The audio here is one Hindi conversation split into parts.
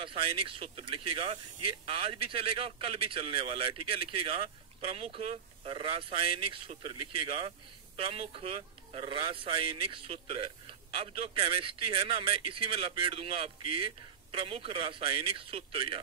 रासायनिक सूत्र लिखिएगा, ये आज भी चलेगा और कल भी चलने वाला है, ठीक है। लिखिएगा प्रमुख रासायनिक सूत्र, लिखिएगा प्रमुख रासायनिक सूत्र। अब जो केमिस्ट्री है ना, मैं इसी में लपेट दूंगा आपकी प्रमुख रासायनिक सूत्र। या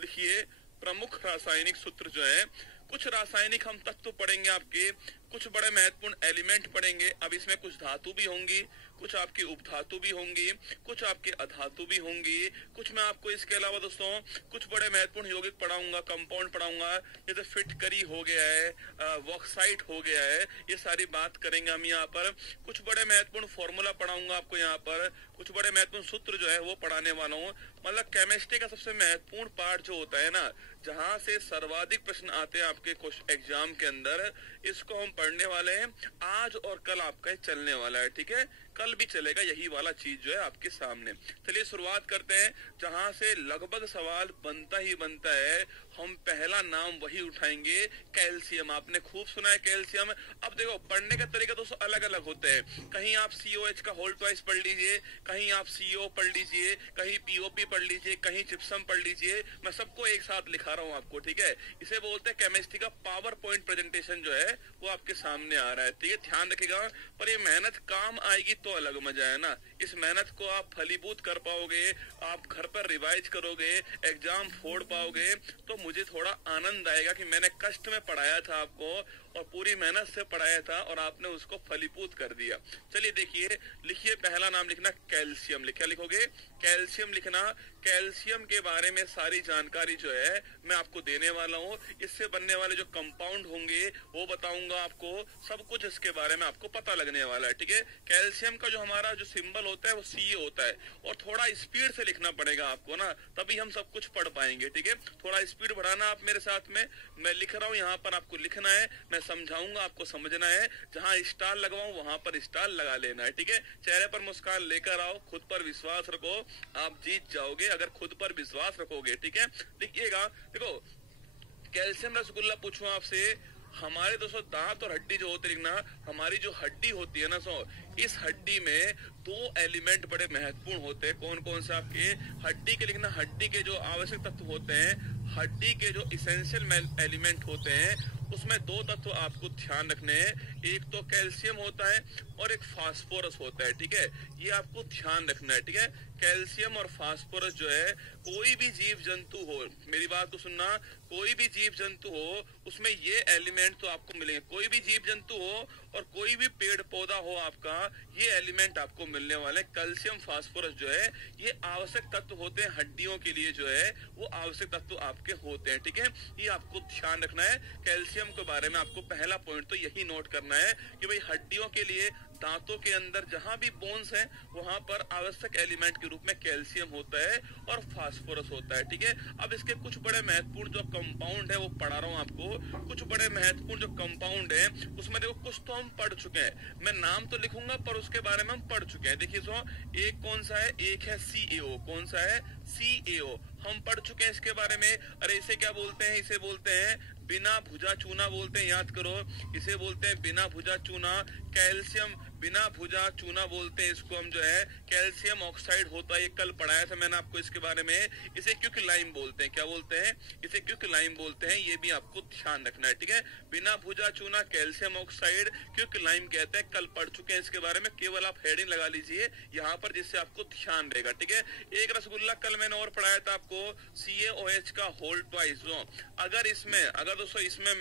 लिखिए प्रमुख रासायनिक सूत्र जो है, कुछ रासायनिक हम तत्व पढ़ेंगे आपके, कुछ बड़े महत्वपूर्ण एलिमेंट पढ़ेंगे। अब इसमें कुछ धातु भी होंगी, कुछ आपकी उपधातु भी होंगी, कुछ आपके अधातु भी होंगी, कुछ मैं आपको इसके अलावा दोस्तों कुछ बड़े महत्वपूर्ण यौगिक पढ़ाऊंगा, कंपाउंड पढ़ाऊंगा, जैसे फिटकरी हो गया है, वॉक्साइट हो गया है, ये सारी बात करेंगे हम यहाँ पर। कुछ बड़े महत्वपूर्ण फॉर्मूला पढ़ाऊंगा आपको यहाँ पर, कुछ बड़े महत्वपूर्ण सूत्र जो है वो पढ़ाने वाला हूँ। मतलब केमिस्ट्री का सबसे महत्वपूर्ण पार्ट जो होता है ना, जहाँ से सर्वाधिक प्रश्न आते हैं आपके एग्जाम के अंदर, इसको हम पढ़ने वाले हैं आज और कल आपका चलने वाला है, ठीक है। कल भी चलेगा यही वाला चीज जो है आपके सामने। चलिए शुरुआत करते हैं, जहां से लगभग सवाल बनता ही बनता है। हम पहला नाम वही उठाएंगे, कैल्शियम। आपने खूब सुना है कैल्शियम। अब देखो पढ़ने का तरीका दोस्तों अलग अलग होते हैं। कहीं आप COH का होल ट्वाइस पढ़ लीजिए, कहीं आप CO पढ़ लीजिए, कहीं POP पढ़ लीजिए, कहीं जिप्सम पढ़ लीजिए। मैं सबको एक साथ लिखा रहा हूँ आपको, ठीक है। इसे बोलते हैं केमिस्ट्री का पावर पॉइंट प्रेजेंटेशन जो है वो आपके सामने आ रहा है, ठीक है। ध्यान रखिएगा, पर ये मेहनत काम आएगी तो अलग मजा है ना। इस मेहनत को आप फलीभूत कर पाओगे, आप घर पर रिवाइज करोगे, एग्जाम फोड़ पाओगे, तो मुझे थोड़ा आनंद आएगा कि मैंने कष्ट में पढ़ाया था आपको और पूरी मेहनत से पढ़ाया था और आपने उसको फलीभूत कर दिया। चलिए देखिए, लिखिए पहला नाम लिखना कैल्शियम। क्या लिखोगे? कैल्शियम लिखना। कैल्शियम के बारे में सारी जानकारी जो है मैं आपको देने वाला हूँ। इससे बनने वाले जो कंपाउंड होंगे वो बताऊंगा आपको, सब कुछ इसके बारे में आपको पता लगने वाला है, ठीक है। कैल्शियम का जो हमारा जो सिंबल होता है वो Ca होता है, और थोड़ा स्पीड से लिखना पड़ेगा आपको ना, तभी हम सब कुछ पढ़ पाएंगे, ठीक है। थोड़ा स्पीड बढ़ाना आप मेरे साथ में। मैं लिख रहा हूँ यहाँ पर, आपको लिखना है, मैं समझाऊंगा, आपको समझना है। जहाँ स्टार लगवाऊं वहां पर स्टार लगा लेना है, ठीक है। चेहरे पर मुस्कान लेकर आओ, खुद पर विश्वास रखो, आप जीत जाओगे अगर खुद पर विश्वास रखोगे, ठीक है। लिखिएगा, देखो कैल्शियम रसगुल्ला पूछूं आपसे, हमारे दोस्तों दांत और हड्डी जो होते लिखना, हमारी जो हड्डी होती है ना इस हड्डी में दो एलिमेंट बड़े महत्वपूर्ण होते हैं। कौन कौन से? आपके हड्डी के लिखना, हड्डी के जो आवश्यक तत्व होते हैं, हड्डी के जो इसेंशियल एलिमेंट होते हैं, उसमें दो तत्व आपको ध्यान रखने हैं। एक तो कैल्शियम होता है और एक फास्फोरस होता है, ठीक है। ये आपको ध्यान रखना है, ठीक है। कैल्शियम और फास्फोरस जो है, कोई भी जीव जंतु हो, मेरी बात को सुनना, कोई भी जीव जंतु हो उसमें ये एलिमेंट तो आपको मिलेंगे। कोई भी जीव जंतु हो और कोई भी पेड़ पौधा हो आपका, ये एलिमेंट आपको मिलने वाले। कैल्शियम फास्फोरस जो है ये आवश्यक तत्व होते हैं हड्डियों के लिए, जो है वो आवश्यक तत्व आपके होते हैं, ठीक है। ये आपको ध्यान रखना है। कैल्शियम के बारे में आपको पहला पॉइंट तो यही नोट करना है कि भाई हड्डियों के लिए, दांतों के अंदर जहां भी बोन्स हैं वहां पर आवश्यक एलिमेंट के रूप में कैल्शियम होता है और फास्फोरस होता है, ठीक है। अब इसके कुछ बड़े महत्वपूर्ण जो कंपाउंड है वो पढ़ा रहा हूं आपको। कुछ बड़े महत्वपूर्ण जो कंपाउंड है उसमें देखो कुछ तो हम पढ़ चुके हैं, मैं नाम तो लिखूंगा पर उसके बारे में हम पढ़ चुके हैं। देखिए एक कौन सा है? एक है CaO। कौन सा है? CaO। हम पढ़ चुके हैं इसके बारे में। अरे इसे क्या बोलते हैं? इसे बोलते हैं बिना भुजा चूना बोलते हैं, याद करो, इसे बोलते हैं बिना भुजा चूना। कैल्शियम बिना भुजा चूना बोलते हैं इसको हम, जो है कैल्शियम ऑक्साइड होता है, ये कल पढ़ाया था मैंने आपको इसके बारे में। इसे क्विक लाइम बोलते हैं। क्या बोलते हैं? इसे क्विक लाइम बोलते हैं, ये भी आपको ध्यान रखना है, ठीक है। बिना भुजा चूना कैल्शियम ऑक्साइड क्विक लाइम कहते हैं, कल पढ़ चुके हैं इसके बारे में। केवल आप हेडिंग लगा लीजिए यहाँ पर, जिससे आपको ध्यान रहेगा, ठीक है। एक रसगुल्ला कल मैंने और पढ़ाया था आपको, CaOH का होल ट्वाइस। अगर दोस्तों इसमें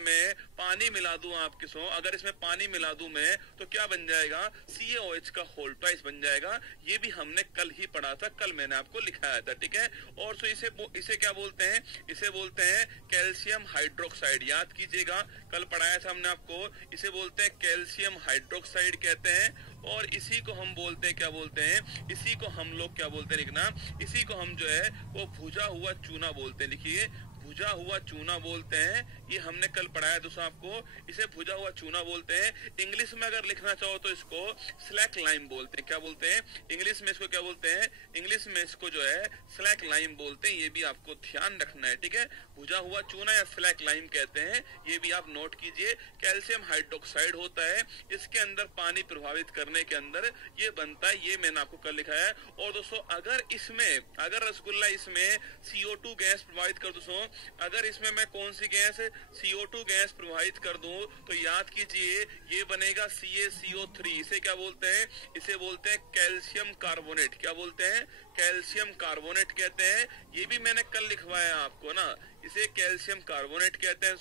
मैं पानी मिला दूं आपके अगर इसमें पानी मिला दूं मैं, तो क्या बन जाएगा? CaOH का होल ट्वाइस बन जाएगा। ये भी हमने कल ही पढ़ा था, कल मैंने आपको लिखाया था, ठीक है। और इसे क्या बोलते हैं? इसे बोलते हैं कैल्शियम हाइड्रोक्साइड। याद कीजिएगा, कल पढ़ाया था हमने आपको। इसे बोलते हैं कैल्शियम हाइड्रोक्साइड कहते हैं, और इसी को हम बोलते हैं, क्या बोलते हैं? इसी को हम लोग क्या बोलते हैं लिखना, इसी को हम जो है वो भुजा हुआ चूना बोलते हैं। लिखिए भुजा हुआ चूना बोलते हैं। ये हमने कल पढ़ाया दोस्तों आपको, इसे भुजा हुआ चूना बोलते हैं। इंग्लिश में अगर लिखना चाहो तो इसको स्लैक लाइम बोलते हैं। क्या बोलते हैं इंग्लिश में इसको? क्या बोलते हैं इंग्लिश में इसको? जो है स्लैक लाइम बोलते हैं। ये भी आपको ध्यान रखना है, ठीक है। भुजा हुआ चूना या स्लैक लाइम कहते हैं, ये भी आप नोट कीजिए। कैल्शियम हाइड्रोक्साइड होता है, इसके अंदर पानी प्रभावित करने के अंदर ये बनता है। ये मैंने आपको कल लिखा है। और दोस्तों अगर रसगुल्ला इसमें CO2 गैस प्रभावित कर दोस्तों, अगर इसमें मैं कौन सी गैस CO2 गैस प्रभावित कर दूं तो याद कीजिए ये बनेगा CaCO3। इसे क्या बोलते हैं? इसे बोलते हैं कैल्शियम कार्बोनेट। क्या बोलते हैं? कैल्शियम कार्बोनेट कहते हैं। ये भी मैंने कल लिखवाया आपको ना, इसे कैल्शियम कार्बोनेट कहते हैं।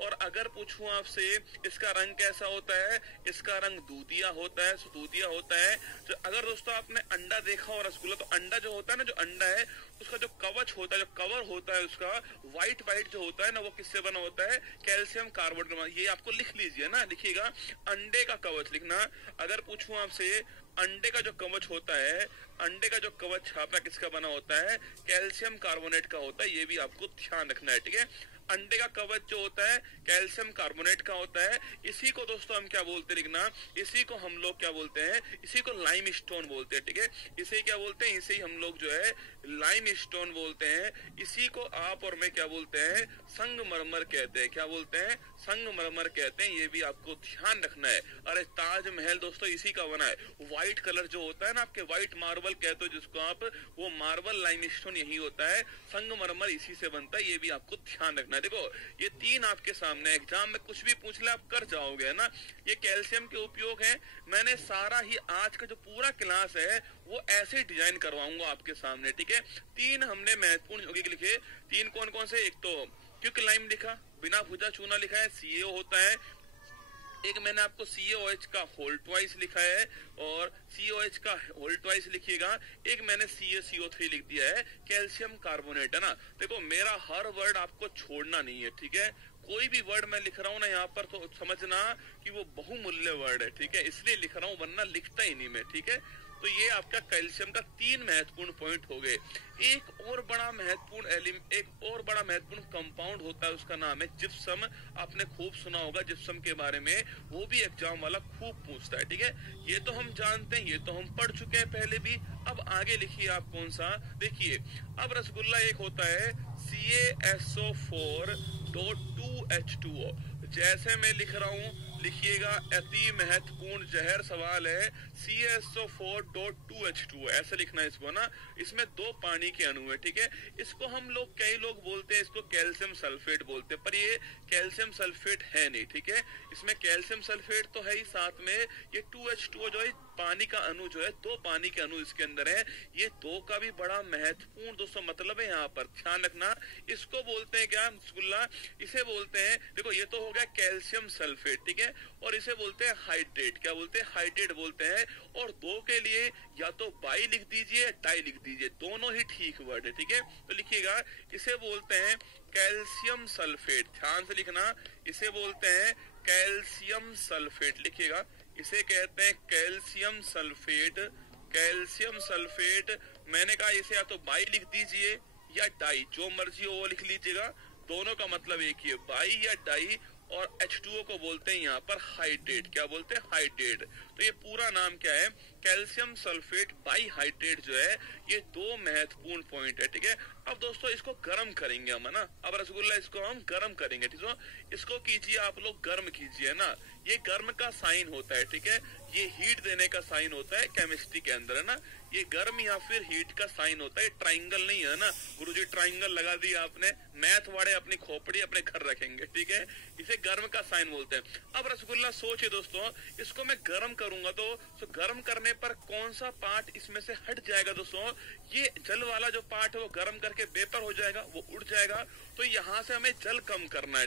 और अगर पूछूं आपसे इसका रंग कैसा होता है, इसका रंग दूधिया होता है, दूधिया होता है। तो अगर दोस्तों आपने अंडा देखा हो रसगुल्ला, तो अंडा जो होता है ना, जो अंडा है उसका जो कवच होता है, जो कवर होता है उसका व्हाइट जो होता है ना, वो किससे बना होता है? Calcium carbonate. ये आपको लिख लीजिए ना, लिखिएगा अंडे का कवच लिखना। अगर पूछूं आपसे अंडे का जो कवच होता है, अंडे का जो कवच छापा किसका बना होता है? कैल्शियम कार्बोनेट का होता है। ये भी आपको ध्यान रखना है, ठीक है। अंडे का कवच जो होता है कैल्शियम कार्बोनेट का होता है। इसी को दोस्तों हम क्या बोलते हैं लिखना, इसी को हम लोग क्या बोलते हैं? इसी को लाइम स्टोन बोलते हैं, ठीक है। इसे क्या बोलते हैं? इसे ही हम लोग जो है लाइम स्टोन बोलते हैं। इसी को आप और मैं क्या बोलते हैं? संगमरमर कहते हैं। क्या बोलते हैं? संगमरमर कहते हैं। ये भी आपको ध्यान रखना है। अरे ताजमहल दोस्तों इसी का बना है। व्हाइट कलर जो होता है ना आपके, व्हाइट मार्बल कहते हो जिसको आप, वो मार्बल लाइमस्टोन यही होता है। संगमरमर इसी से बनता है। ये भी आपको ध्यान रखना है। देखो ये तीन आपके सामने एग्जाम में कुछ भी पूछ ले आप कर जाओगे ना। ये कैल्शियम के उपयोग है। मैंने सारा ही आज का जो पूरा क्लास है वो ऐसे डिजाइन करवाऊंगा आपके सामने, ठीक है। तीन हमने महत्वपूर्ण यौगिक लिखे। तीन कौन कौन से? एक तो क्विक लाइम लिखा, बिना भुजा चूना लिखा है, CaO होता है। एक मैंने आपको CaOH का होल ट्वाइस लिखा है, और CaOH का होल ट्वाइस लिखिएगा। एक मैंने CaCO3 लिख दिया है, कैल्शियम कार्बोनेट, है ना। देखो मेरा हर वर्ड आपको छोड़ना नहीं है, ठीक है। कोई भी वर्ड मैं लिख रहा हूँ ना यहाँ पर तो समझना कि वो बहुमूल्य वर्ड है, ठीक है। इसलिए लिख रहा हूँ, वरना लिखता ही नहीं मैं, ठीक है। तो ये आपका कैल्शियम का तीन महत्वपूर्ण पॉइंट हो गए। एक और बड़ा महत्वपूर्ण कंपाउंड होता है, उसका नाम है जिप्सम। आपने खूब सुना होगा जिप्सम के बारे में, वो भी एग्जाम वाला खूब पूछता है, ठीक है। ये तो हम जानते हैं, ये तो हम पढ़ चुके हैं पहले भी। अब आगे लिखिए आप कौन सा, देखिए अब रसगुल्ला एक होता है CaSO4.2H2O। जैसे मैं लिख रहा हूँ लिखिएगा, अति महत्वपूर्ण जहर सवाल है, CaSO4.2H2O ऐसे लिखना है इसको ना। इसमें दो पानी के अणु है, ठीक है। इसको हम लोग, कई लोग बोलते हैं इसको कैल्शियम सल्फेट बोलते हैं, पर ये कैल्शियम सल्फेट है नहीं, ठीक है। इसमें कैल्शियम सल्फेट तो है ही, साथ में ये 2H2O जो है पानी का अणु जो है, दो पानी के अणु इसके अंदर है। ये दो का भी बड़ा महत्वपूर्ण दोस्तों मतलब है, यहाँ पर ध्यान रखना। इसको बोलते हैं क्या रसगुल्ला? इसे बोलते हैं, देखो ये तो हो गया कैल्शियम सल्फेट, ठीक है। और इसे बोलते हैं हाइड्रेट। क्या बोलते हैं? हाइड्रेट बोलते हैं। और दो के लिए या तो बाई लिख दीजिए, डाई लिख दीजिए, दोनों ही ठीक वर्ड है, ठीक है। तो लिखिएगा, इसे बोलते हैं कैल्शियम सल्फेट। ध्यान से लिखना, इसे बोलते हैं कैल्शियम सल्फेट, लिखिएगा। इसे कहते हैं कैल्शियम सल्फेट। कैल्शियम सल्फेट मैंने कहा इसे या तो बाई लिख दीजिए या डाई, जो मर्जी हो वो लिख लीजिएगा। दोनों का मतलब एक ही है, बाई या डाई। और H2O को बोलते हैं यहाँ पर हाइड्रेट। क्या बोलते हैं? हाइड्रेट। तो ये पूरा नाम क्या है? कैल्शियम सल्फेट बाई हाइड्रेट जो है, ये दो महत्वपूर्ण पॉइंट है, ठीक है। अब दोस्तों इसको गर्म करेंगे हम, है ना। अब रसगुल्ला इसको हम गर्म करेंगे, ठीक है। इसको कीजिए आप लोग, गर्म कीजिए ना। ये गर्म का साइन होता है, ठीक है। ये हीट देने का साइन होता है केमिस्ट्री के अंदर, है ना। ये गर्म या फिर हीट का साइन होता है, ट्राइंगल नहीं है ना। गुरुजी ट्राइंगल लगा दिया आपने, मैथ वाले अपनी खोपड़ी अपने घर रखेंगे, ठीक है। इसे गर्म का साइन बोलते हैं। अब रसगुल्ला सोचिए दोस्तों, इसको मैं गर्म करूंगा तो गर्म करने पर कौन सा पार्ट इसमें से हट जाएगा दोस्तों? ये जल वाला जो पार्ट है वो गर्म करके वेपर हो जाएगा, वो उड़ जाएगा। तो यहाँ से हमें जल कम करना है।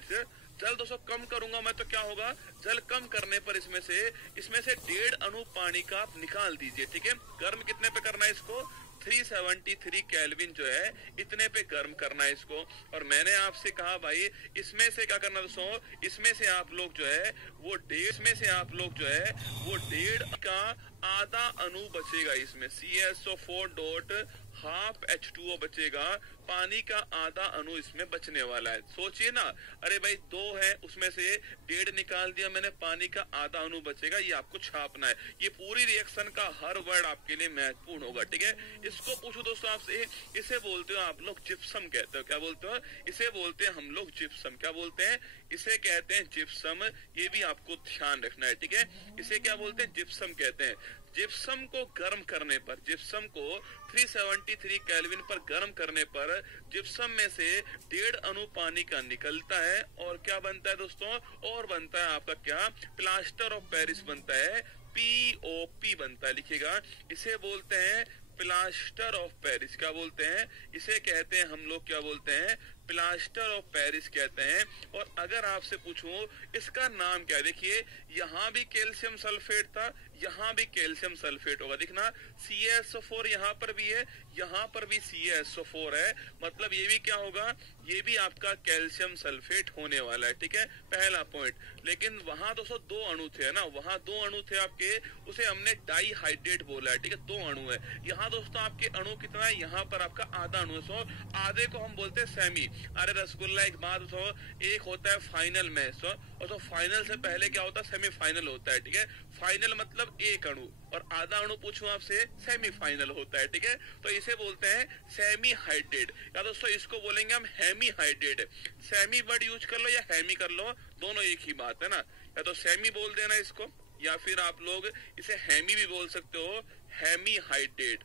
जल दोस्तों कम करूंगा मैं तो क्या होगा? जल कम करने पर इसमें से 1.5 अणु पानी का आप निकाल दीजिए, ठीक है। गर्म कितने पे करना है इसको? 373 केल्विन जो है इतने पे गर्म करना है इसको। और मैंने आपसे कहा भाई इसमें से क्या करना दोस्तों, इसमें से आप लोग जो है वो 1.5 का आधा अणु बचेगा इसमें, CaSO4 हाफ H2O बचेगा, पानी का आधा अणु इसमें बचने वाला है। सोचिए ना, अरे भाई 2 है, उसमें से 1.5 निकाल दिया मैंने, पानी का आधा अणु बचेगा, ये आपको छापना है। ये पूरी रिएक्शन का हर वर्ड आपके लिए महत्वपूर्ण होगा, ठीक है। इसको पूछो दोस्तों आपसे, इसे बोलते हो आप लोग जिप्सम कहते हो, क्या बोलते हो? इसे बोलते हैं हम लोग जिप्सम। क्या बोलते हैं? इसे कहते हैं जिप्सम। ये भी आपको ध्यान रखना है, ठीक है। इसे क्या बोलते हैं? जिप्सम कहते हैं। जिप्सम को गर्म करने पर, जिप्सम को 373 केल्विन पर गर्म करने पर जिप्सम में से 1.5 अणु पानी का निकलता है, और क्या बनता है दोस्तों? और बनता है आपका क्या? प्लास्टर ऑफ पेरिस बनता है, POP बनता है। लिखिएगा, इसे बोलते हैं प्लास्टर ऑफ पेरिस। क्या बोलते हैं? इसे कहते हैं हम लोग, क्या बोलते हैं? प्लास्टर ऑफ पेरिस कहते हैं। और अगर आपसे पूछूं इसका नाम क्या है, देखिए यहाँ भी कैल्शियम सल्फेट था, यहाँ भी कैल्शियम सल्फेट होगा, दिखना CaSO4 यहाँ पर भी है, यहाँ पर भी CaSO4 है, मतलब ये भी क्या होगा? ये भी आपका कैल्शियम सल्फेट होने वाला है, ठीक है। पहला पॉइंट। लेकिन वहां दोस्तों 2 अणु थे ना, वहां 2 अणु थे आपके, उसे हमने डाईहाइड्रेट बोला है, ठीक है। 2 अणु है। यहाँ दोस्तों आपके अणु कितना है? यहाँ पर आपका आधा अणु है। सो आधे को हम बोलते हैं सेमी। अरे रसगुल्ला, एक बात तो, एक होता है फाइनल मैच, और तो फाइनल से पहले क्या होता है? सेमीफाइनल होता है, ठीक है। फाइनल मतलब 1 अणु, और आधा अणु पूछूं आपसे, सेमीफाइनल होता है, ठीक है। तो इसे बोलते हैं सेमी हाइड्रेट, या दोस्तों इसको बोलेंगे हम hemihydrate. Semi word use कर लो या हेमी कर लो, दोनों एक ही बात है ना। या तो सेमी बोल देना इसको, या फिर आप लोग इसे हेमी भी बोल सकते हो, हेमी हाइड्रेट।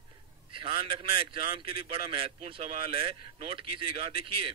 ध्यान रखना, एग्जाम के लिए बड़ा महत्वपूर्ण सवाल है, नोट कीजिएगा। देखिए,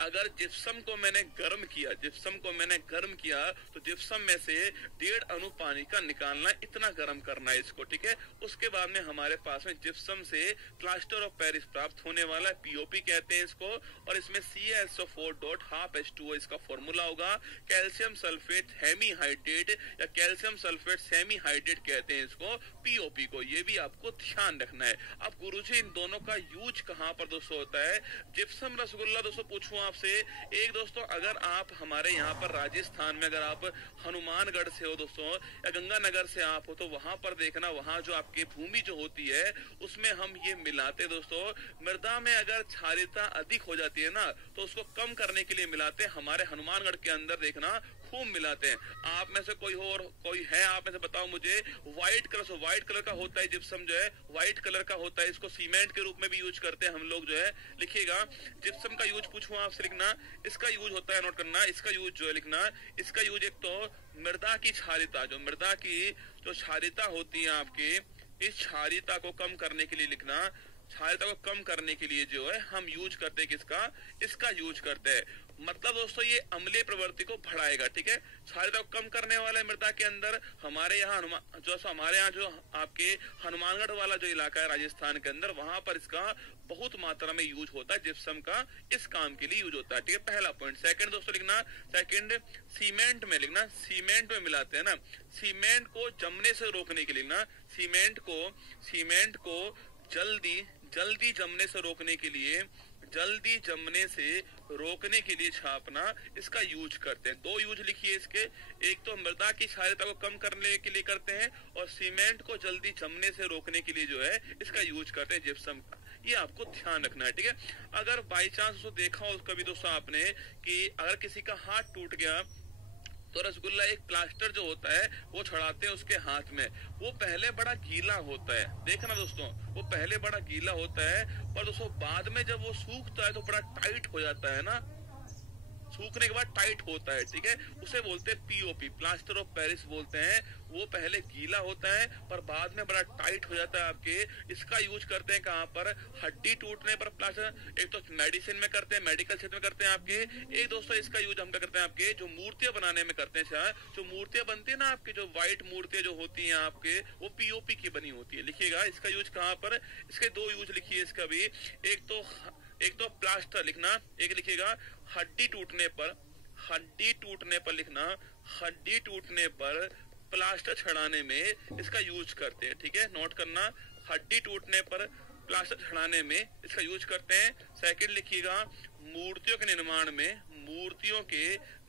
अगर जिप्सम को मैंने गर्म किया, जिप्सम को मैंने गर्म किया, तो जिप्सम में से 1.5 अणु पानी का निकालना, इतना गर्म करना है इसको, ठीक है। उसके बाद में हमारे पास में जिप्सम से प्लास्टर ऑफ पेरिस प्राप्त होने वाला है, POP कहते हैं इसको, और इसमें CaSO4.12H2O इसका फॉर्मूला होगा। कैल्शियम सल्फेट हेमी हाइड्रेट या कैल्शियम सल्फेट सेमी हाइड्रेट कहते हैं इसको, POP को। ये भी आपको ध्यान रखना है। अब गुरुजी इन दोनों का यूज कहाँ पर दोस्तों होता है? जिप्सम रसगुल्ला दोस्तों पूछूं आपसे, एक दोस्तों अगर आप हमारे यहाँ पर राजस्थान में, अगर आप हनुमानगढ़ से हो दोस्तों, या गंगानगर से आप हो, तो वहां पर देखना, वहां जो आपकी भूमि जो होती है उसमें हम ये मिलाते दोस्तों। मृदा में अगर क्षारीयता अधिक हो जाती है ना, तो उसको कम करने के लिए मिलाते हैं। हमारे हनुमानगढ़ के अंदर देखना खूब मिलाते हैं। आप में से कोई हो और कोई है, आप में से बताओ मुझे। व्हाइट कलर, सो व्हाइट कलर का होता है जिप्सम, जो है व्हाइट कलर का होता है। इसको सीमेंट के रूप में भी यूज करते हैं हम लोग, जो है। लिखिएगा, जिप्सम का यूज पूछूं आपसे, लिखना इसका यूज होता है, नोट करना इसका यूज जो है, लिखना इसका यूज। एक तो मृदा की क्षारीयता, जो मृदा की जो क्षारीयता होती है आपकी, इस क्षारीयता को कम करने के लिए, लिखना क्षारीयता को कम करने के लिए जो है हम यूज करते हैं, किसका? इसका यूज करते हैं। मतलब दोस्तों ये अम्लीय प्रवृत्ति को बढ़ाएगा, ठीक है। क्षारीयता को कम करने वाला है मृदा के अंदर। हमारे यहाँ हमारे यहाँ जो आपके हनुमानगढ़ वाला जो इलाका है राजस्थान के अंदर, वहां पर इसका बहुत मात्रा में यूज होता है। जिप्सम का इस काम के लिए यूज होता है, ठीक है। पहला पॉइंट। सेकंड दोस्तों लिखना, सेकंड सीमेंट में, लिखना सीमेंट में मिलाते हैं ना, सीमेंट को जमने से रोकने के लिए ना, सीमेंट को जल्दी जमने से रोकने के लिए, जल्दी जमने से रोकने के लिए छापना, इसका यूज करते हैं। 2 यूज लिखिए इसके, एक तो मृदा की क्षारीयता को कम करने के लिए करते हैं, और सीमेंट को जल्दी जमने से रोकने के लिए जो है इसका यूज करते हैं जिप्सम का। ये आपको ध्यान रखना है, ठीक है। अगर बाई चांस देखा हो कभी दोस्तों आपने कि अगर किसी का हाथ टूट गया, तो रसगुल्ला एक प्लास्टर जो होता है वो छड़ाते हैं उसके हाथ में। वो पहले बड़ा गीला होता है, देखना दोस्तों, वो पहले बड़ा गीला होता है, पर दोस्तों बाद में जब वो सूखता है तो बड़ा टाइट हो जाता है ना, सूखने के बाद टाइट होता है, ठीक है। उसे बोलते हैं POP, प्लास्टर ऑफ पेरिस बोलते हैं। वो पहले गीला होता है पर बाद में बड़ा टाइट हो जाता है आपके। इसका यूज करते हैं कहाँ पर? हड्डी टूटने पर प्लास्टर, एक तो मेडिसिन में करते हैं, मेडिकल क्षेत्र में करते हैं आपके। एक दोस्तों इसका यूज हम क्या करते हैं आपके, जो मूर्तियां बनाने में करते हैं। जो मूर्तियां बनती है ना आपकी, जो व्हाइट मूर्तियां जो होती है आपके, वो POP की बनी होती है। लिखिएगा इसका यूज कहाँ पर, इसके 2 यूज लिखिए इसका भी। एक तो प्लास्टर लिखना, एक लिखिएगा हड्डी टूटने पर लिखना, हड्डी टूटने पर प्लास्टर छड़ाने में इसका यूज करते हैं, ठीक है। नोट करना, हड्डी टूटने पर प्लास्टर छड़ाने में इसका यूज करते हैं। सेकंड लिखिएगा, मूर्तियों के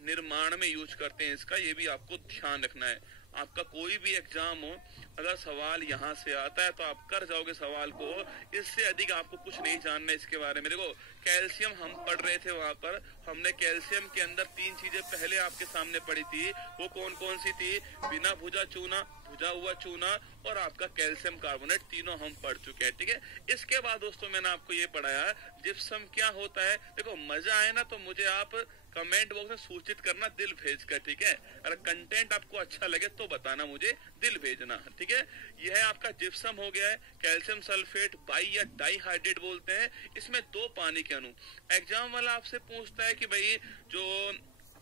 निर्माण में यूज करते हैं इसका, ये भी आपको ध्यान रखना है। आपका कोई भी एग्जाम हो, अगर सवाल यहाँ से आता है तो आप कर जाओगे सवाल को, इससे अधिक आपको कुछ नहीं जानना है इसके बारे में। देखो कैल्शियम हम पढ़ रहे थे, वहां पर हमने कैल्शियम के अंदर 3 चीजें पहले आपके सामने पढ़ी थी। वो कौन कौन सी थी? बिना भुजा चूना, भुजा हुआ चूना और आपका कैल्शियम कार्बोनेट, तीनों हम पढ़ चुके हैं, ठीक है। इसके बाद दोस्तों मैंने आपको ये पढ़ाया जिप्सम क्या होता है। देखो मजा आए ना तो मुझे आप कमेंट बॉक्स में सूचित करना दिल भेज कर, ठीक है। अगर कंटेंट आपको अच्छा लगे तो बताना, मुझे दिल भेजना, ठीक है। यह है आपका जिप्सम हो गया है, कैल्शियम सल्फेट बाई या डाइहाइड्रेट बोलते हैं। इसमें 2 पानी के अणु। एग्जाम वाला आपसे पूछता है कि भाई जो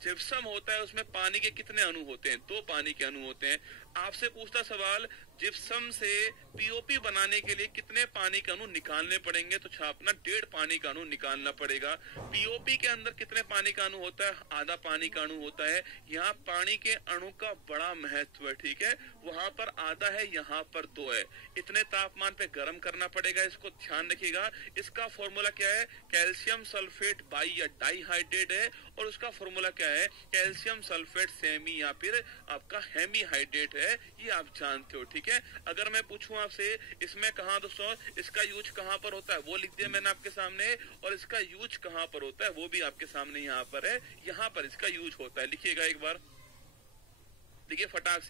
जिप्सम होता है उसमें पानी के कितने अणु होते हैं? 2 पानी के अणु होते हैं। आपसे पूछता सवाल जिप्सम से पीओपी बनाने के लिए कितने पानी के अणु निकालने पड़ेंगे? तो छापना 1.5 पानी का अणु निकालना पड़ेगा। पीओपी के अंदर कितने पानी का अणु होता है? आधा पानी का अणु होता है। यहाँ पानी के अणु का बड़ा महत्व है, ठीक है। वहां पर आधा है, यहाँ पर 2 है। इतने तापमान पे गर्म करना पड़ेगा, इसको ध्यान रखिएगा। इसका फॉर्मूला क्या है? कैल्शियम सल्फेट बाई या डाइहाइड्रेट है, और उसका फॉर्मूला क्या है? कैल्शियम सल्फेट सेमी या फिर आपका हेमीहाइड्रेट है, ये आप जानते हो, ठीक है। अगर मैं पूछूं आपसे इसमें कहा दोस्तों इसका यूज कहां पर होता है, वो लिख दिया मैंने आपके सामने, और इसका यूज कहां पर होता है वो भी आपके सामने यहाँ पर है। यहाँ पर इसका यूज होता है, लिखिएगा एक बार, देखिए फटाक से।